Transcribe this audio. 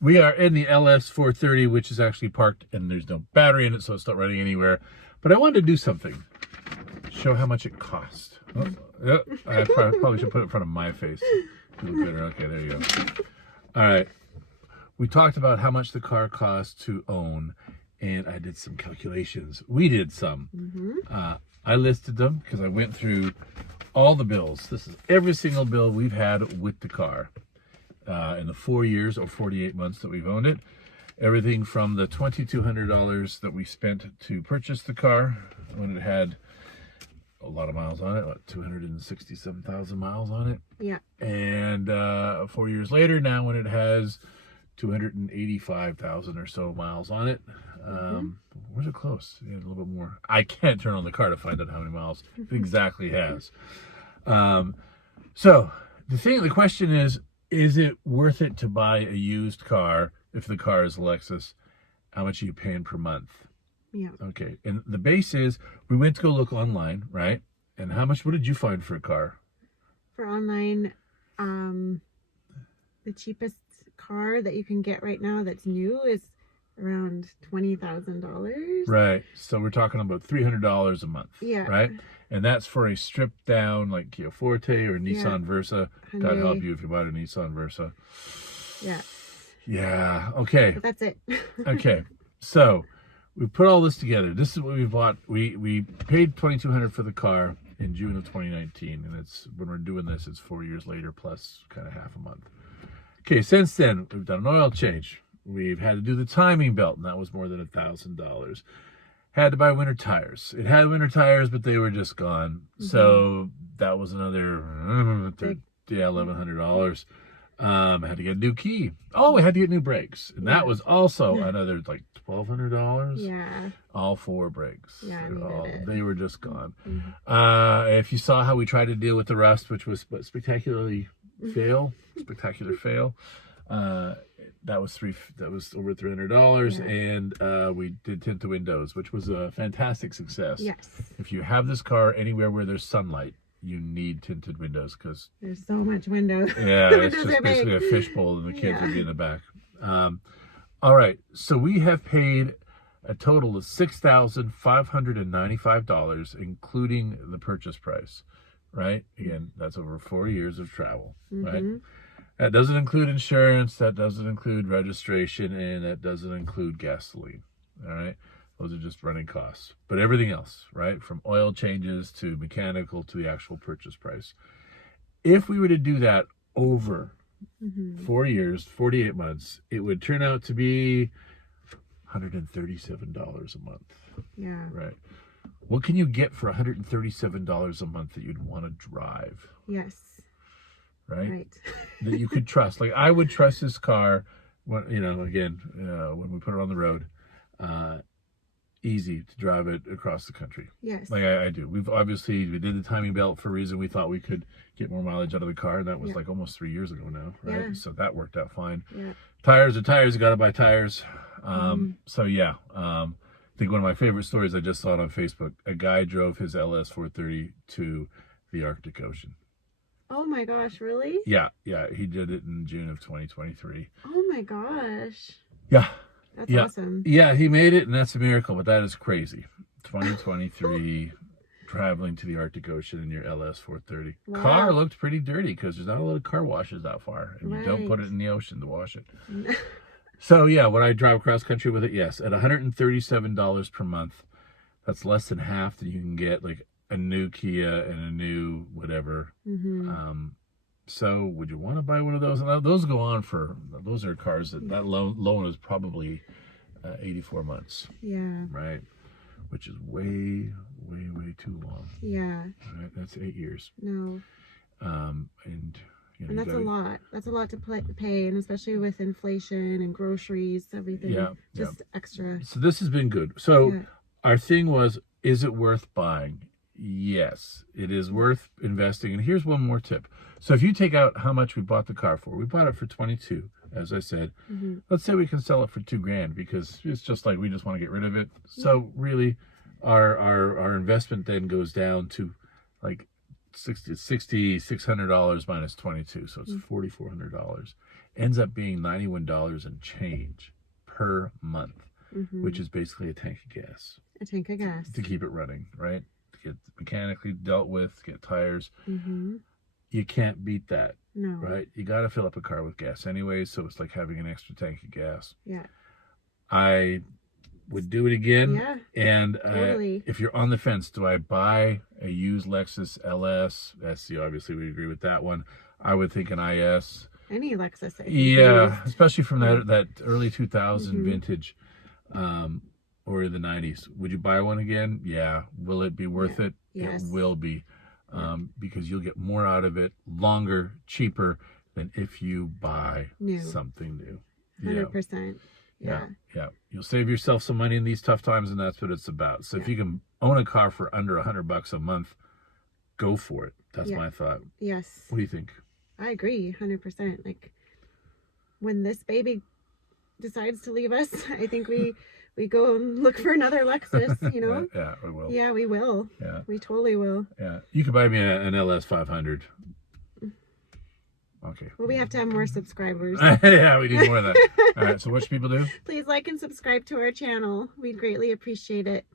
We are in the LS430, which is actually parked, and there's no battery in it, so it's not running anywhere. But I wanted to do something. Show how much it cost. Oh, yeah, I probably should put it in front of my face. Look better. Okay, there you go. All right. We talked about how much the car costs to own, and I did some calculations. We did some. I listed them because I went through all the bills. This is every single bill we've had with the car in the 4 years or 48 months that we've owned it. Everything from the $2,200 that we spent to purchase the car when it had a lot of miles on it, what, 267,000 miles on it. Yeah. And 4 years later, now when it has 285,000 or so miles on it. Where's it close? Yeah, a little bit more. I can't turn on the car to find out how many miles it exactly has. So the question is it worth it to buy a used car if the car is a Lexus? How much are you paying per month? Yeah. Okay. And the base is we went to go look online, right? And what did you find for a car? For online, the cheapest car that you can get right now that's new is around $20,000. Right. So we're talking about $300 a month. Yeah. Right. And that's for a stripped down like Kia Forte or Nissan Versa. God help you if you bought a Nissan Versa. Yeah. Yeah. Okay. But that's it. Okay. So we put all this together. This is what we bought. We paid $2,200 for the car in June of 2019, and it's when we're doing this, it's 4 years later plus kind of half a month. Okay. Since then, we've done an oil change. We've had to do the timing belt, and that was more than $1,000. Had to buy winter tires. It had winter tires, but they were just gone. So that was another $1,100. Had to get a new key. Oh, we had to get new brakes, and that was also another like $1,200. Yeah. All 4 brakes. Yeah, they were just gone. If you saw how we tried to deal with the rust, which was spectacular fail. That was over $300, and we did tint the windows, which was a fantastic success. Yes. If you have this car anywhere where there's sunlight, you need tinted windows because there's so much window. Yeah, it's just basically a fishbowl, and the kids would be in the back. All right, so we have paid a total of $6,595, including the purchase price. Right? Again, that's over 4 years of travel. Right? That doesn't include insurance, that doesn't include registration, and that doesn't include gasoline. All right? Those are just running costs. But everything else, right? From oil changes to mechanical to the actual purchase price. If we were to do that over 4 years, 48 months, it would turn out to be $137 a month. Yeah. Right. What can you get for $137 a month that you'd want to drive? Yes. Right. That you could trust. Like I would trust this car when, when we put it on the road, easy to drive it across the country. Yes. Like I do. We did the timing belt for a reason. We thought we could get more mileage out of the car. And that was like almost 3 years ago now. Right. Yeah. So that worked out fine. Yeah. Tires are tires. You got to buy tires. So yeah. I think one of my favorite stories, I just saw it on Facebook. A guy drove his LS430 to the Arctic Ocean. Oh my gosh, really? Yeah, he did it in June of 2023. Oh my gosh. Yeah. That's awesome. Yeah, he made it, and that's a miracle, but that is crazy. 2023, traveling to the Arctic Ocean in your LS430. Wow. Car looked pretty dirty because there's not a lot of car washes that far, and you don't put it in the ocean to wash it. So yeah, when I drive across country with it, yes, at $137 per month, that's less than half that you can get like a new Kia and a new whatever. So would you want to buy one of those? And those go on those are cars that loan is probably 84 months. Yeah. Right. Which is way too long. Yeah. Right. That's 8 years. No. And that's a lot. That's a lot to pay, and especially with inflation and groceries, everything. Yeah. Just extra. So this has been good. So our thing was, is it worth buying? Yes, it is worth investing. And here's one more tip. So if you take out how much we bought the car for, we bought it for 22, as I said. Let's say we can sell it for $2,000 because it's just like we just want to get rid of it. So really, our investment then goes down to like $600 minus 22, so it's $4,400. ends up being $91 and change per month, which is basically a tank of gas. A tank of gas. To keep it running, right? To get mechanically dealt with, get tires. You can't beat that. No. Right? You got to fill up a car with gas anyway, so it's like having an extra tank of gas. Yeah. I would do it again. Yeah. And Totally. if you're on the fence, do I buy a used Lexus LS? SC, obviously, we agree with that one. I would think an IS. Any Lexus. I think Yeah, especially from that early 2000 vintage, or the 90s. Would you buy one again? Yeah. Will it be worth it? Yes. It will be, because you'll get more out of it, longer, cheaper than if you buy something new. 100%. Yeah. You'll save yourself some money in these tough times, and that's what it's about. So if you can own a car for under $100 a month, go for it. That's my thought. Yes. What do you think? I agree 100%. Like, when this baby decides to leave us, I think we go and look for another Lexus, you know? Yeah, we will. Yeah, we will. Yeah. We totally will. Yeah. You could buy me an LS500. Okay. Well, we have to have more subscribers. Yeah, we need more of that. All right, so what should people do? Please like and subscribe to our channel. We'd greatly appreciate it.